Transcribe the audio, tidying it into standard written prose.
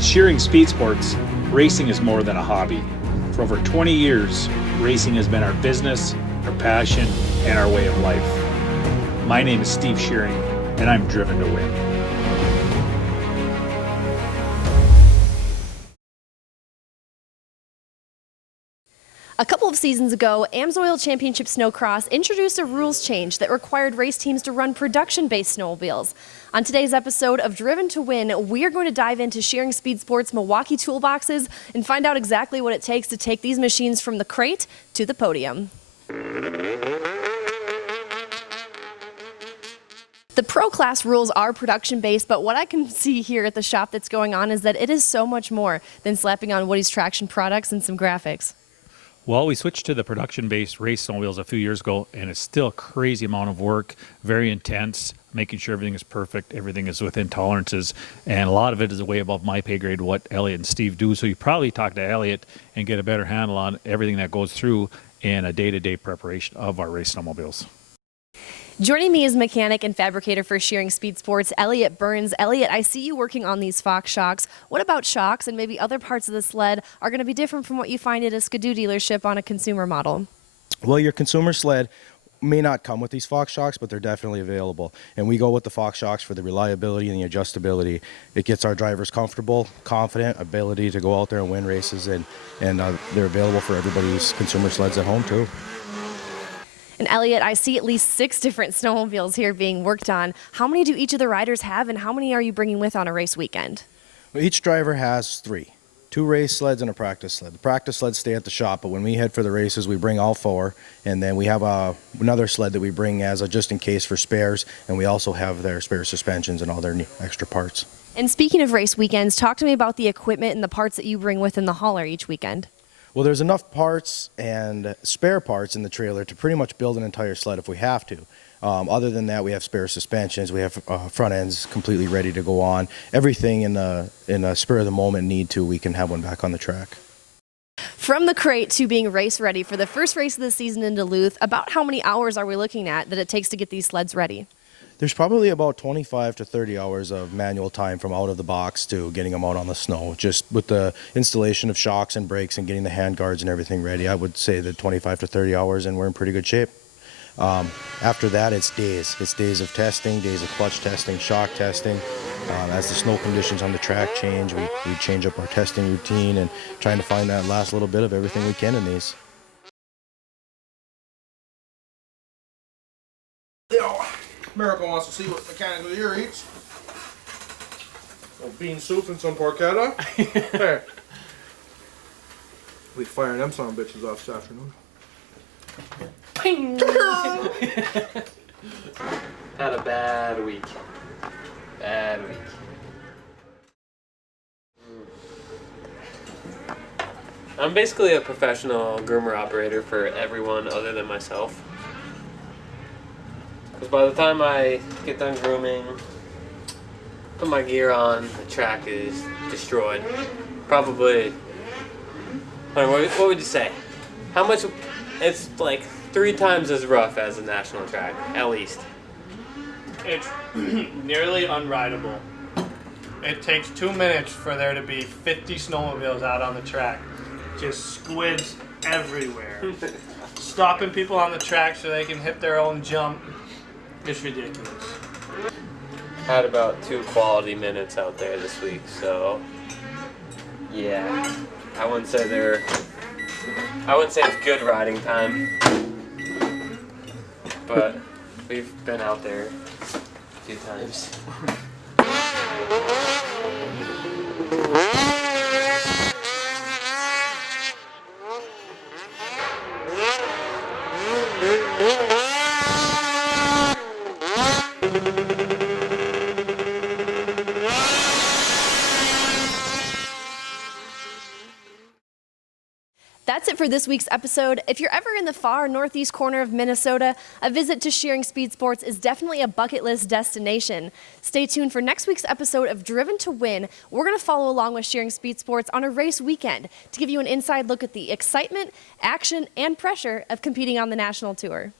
At Scheuring Speed Sports, racing is more than a hobby. For over 20 years, racing has been our business, our passion, and our way of life. My name is Steve Scheuring, and I'm driven to win. A couple of seasons ago, AMSOIL Championship Snowcross introduced a rules change that required race teams to run production-based snowmobiles. On today's episode of Driven to Win, we are going to dive into Scheuring Speed Sports' Milwaukee toolboxes and find out exactly what it takes to take these machines from the crate to the podium. The Pro Class rules are production-based, but what I can see here at the shop that's going on is that it is so much more than slapping on Woody's Traction products and some graphics. Well, we switched to the production-based race snowmobiles a few years ago, and it's still a crazy amount of work, very intense, making sure everything is perfect, everything is within tolerances, and a lot of it is way above my pay grade, what Elliott and Steve do. So you probably talk to Elliott and get a better handle on everything that goes through in a day-to-day preparation of our race snowmobiles. Joining me is mechanic and fabricator for Scheuring Speed Sports, Elliott Burns. Elliott, I see you working on these Fox shocks. What about shocks and maybe other parts of the sled are going to be different from what you find at a Skidoo dealership on a consumer model? Well, your consumer sled may not come with these Fox shocks, but they're definitely available. And we go with the Fox shocks for the reliability and the adjustability. It gets our drivers comfortable, confident, ability to go out there and win races, and they're available for everybody's consumer sleds at home too. And Elliott, I see at least 6 different snowmobiles here being worked on. How many do each of the riders have, and how many are you bringing with on a race weekend? Well, each driver has 3. 2 race sleds and a practice sled. The practice sleds stay at the shop, but when we head for the races, we bring all 4, and then we have another sled that we bring as a just in case for spares, and we also have their spare suspensions and all their extra parts. And speaking of race weekends, talk to me about the equipment and the parts that you bring with in the hauler each weekend. Well, there's enough parts and spare parts in the trailer to pretty much build an entire sled if we have to. Other than that, we have spare suspensions, we have front ends completely ready to go on. Everything in a spur of the moment need to, we can have one back on the track. From the crate to being race ready for the first race of the season in Duluth, about how many hours are we looking at that it takes to get these sleds ready? There's probably about 25 to 30 hours of manual time from out of the box to getting them out on the snow. Just with the installation of shocks and brakes and getting the hand guards and everything ready, I would say that 25 to 30 hours and we're in pretty good shape. After that, it's days. It's days of testing, days of clutch testing, shock testing. As the snow conditions on the track change, we change up our testing routine and trying to find that last little bit of everything we can in these. Miracle wants to see what mechanical ear eats. Some bean soup and some porchetta. Hey. We firing them son of bitches off this afternoon. Had a bad week. Bad week. I'm basically a professional groomer operator for everyone other than myself. Because by the time I get done grooming, put my gear on, the track is destroyed. Probably, what would you say? How much? It's like 3 times as rough as a national track, at least. It's nearly unrideable. It takes 2 minutes for there to be 50 snowmobiles out on the track. Just squids everywhere. Stopping people on the track so they can hit their own jump. It's ridiculous. Had about 2 quality minutes out there this week, so yeah, I wouldn't say it's good riding time, but we've been out there a few times. That's it for this week's episode. If you're ever in the far northeast corner of Minnesota, a visit to Scheuring Speed Sports is definitely a bucket list destination. Stay tuned for next week's episode of Driven to Win. We're going to follow along with Scheuring Speed Sports on a race weekend to give you an inside look at the excitement, action, and pressure of competing on the national tour.